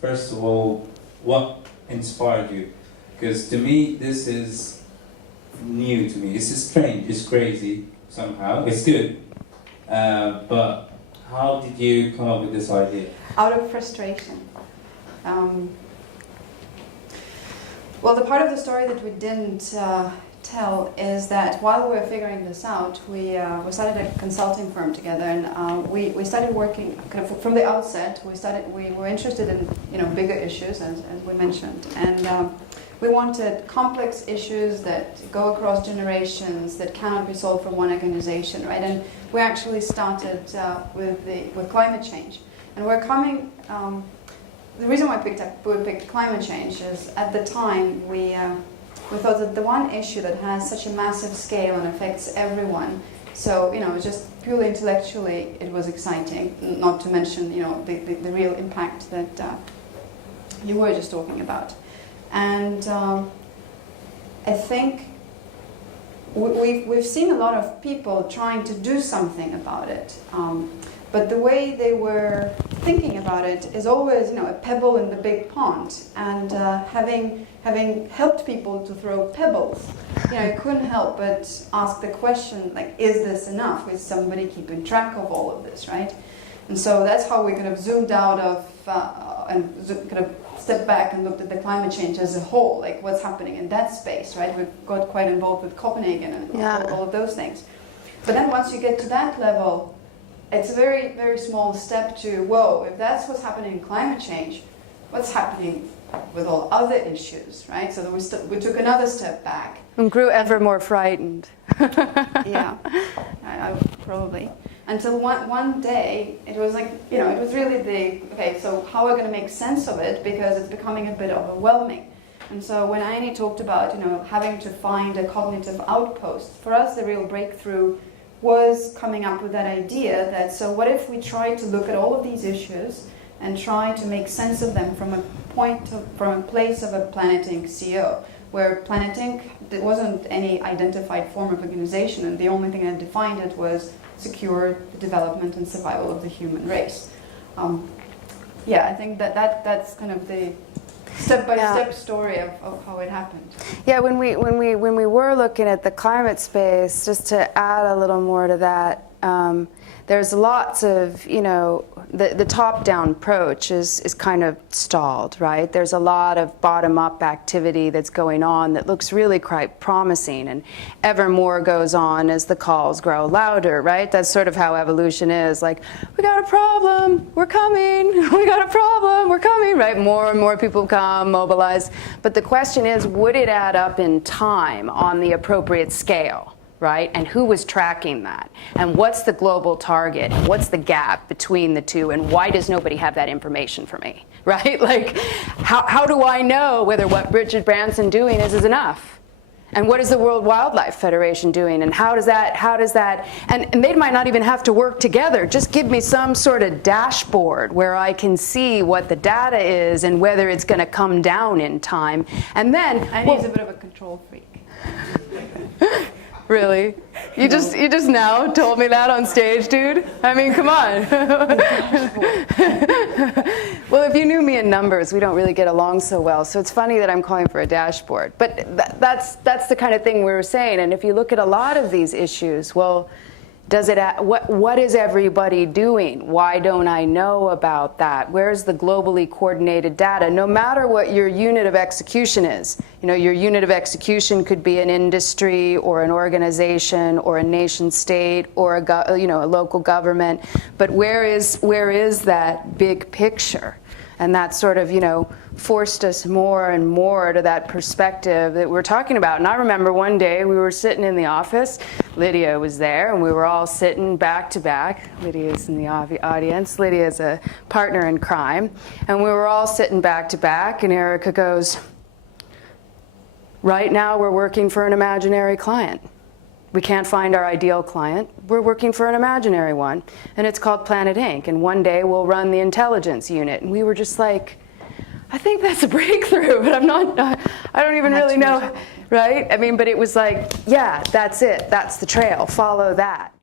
first of all, what inspired you? Because to me, this is new to me. It's strange, it's crazy somehow. It's good. But how did you come up with this idea? Out of frustration. Well, the part of the story that we didn't tell is that while we were figuring this out, we started a consulting firm together, and we started working kind of from the outset. We were interested in bigger issues, as we mentioned, and we wanted complex issues that go across generations, that cannot be solved from one organization, right? And we actually started with climate change, and we're coming. The reason why we picked climate change is at the time we thought that the one issue that has such a massive scale and affects everyone, so just purely intellectually it was exciting, not to mention the real impact that you were just talking about. And I think we've seen a lot of people trying to do something about it, but the way they were thinking about it is always a pebble in the big pond, and having helped people to throw pebbles, I couldn't help but ask the question, like, is this enough? Is somebody keeping track of all of this, right? And so that's how we kind of zoomed out of and kind of stepped back and looked at the climate change as a whole, like what's happening in that space, right? We got quite involved with Copenhagen and all of those things. But then once you get to that level, it's a very, very small step to, whoa, if that's what's happening in climate change, what's happening with all other issues, right? So we took another step back. And grew ever more frightened. Yeah, I probably. Until one day, it was like, it was really okay, so how are we going to make sense of it? Because it's becoming a bit overwhelming. And so when Aini talked about, having to find a cognitive outpost, for us the real breakthrough was coming up with that idea that, so what if we try to look at all of these issues and try to make sense of them from a place of a Planet Inc. CEO, where Planet Inc. there wasn't any identified form of organization, and the only thing that defined it was secure the development and survival of the human race. I think that's kind of the step-by-step story of how it happened. Yeah, when we were looking at the climate space, just to add a little more to that, there's lots of, the top-down approach is kind of stalled, right? There's a lot of bottom-up activity that's going on that looks really quite promising, and ever more goes on as the calls grow louder, right? That's sort of how evolution is, like, we got a problem, we're coming, we got a problem, we're coming, right? More and more people come, mobilize. But the question is, would it add up in time on the appropriate scale? Right? And who was tracking that? And what's the global target? And what's the gap between the two? And why does nobody have that information for me? Right? Like, how do I know whether what Richard Branson's doing is enough? And what is the World Wildlife Federation doing? And how does that, and they might not even have to work together. Just give me some sort of dashboard where I can see what the data is and whether it's going to come down in time. And then, he's a bit of a control freak. Really? You just now told me that on stage, dude? I mean, come on. Well, if you knew me in numbers, we don't really get along so well. So it's funny that I'm calling for a dashboard. But that's the kind of thing we were saying. And if you look at a lot of these issues, well, what is everybody doing? Why don't I know about that? Where's the globally coordinated data? No matter what your unit of execution is, your unit of execution could be an industry or an organization or a nation state or a local government. But where is that big picture? And that sort of, forced us more and more to that perspective that we're talking about. And I remember one day we were sitting in the office, Lydia was there, and we were all sitting back to back. Lydia's in the audience. Lydia's a partner in crime. And we were all sitting back to back, and Erika goes, right now we're working for an imaginary client. We can't find our ideal client. We're working for an imaginary one. And it's called Planet Inc. And one day we'll run the intelligence unit. And we were just like, I think that's a breakthrough, but I don't even really know, right? I mean, but it was like, yeah, that's it. That's the trail. Follow that.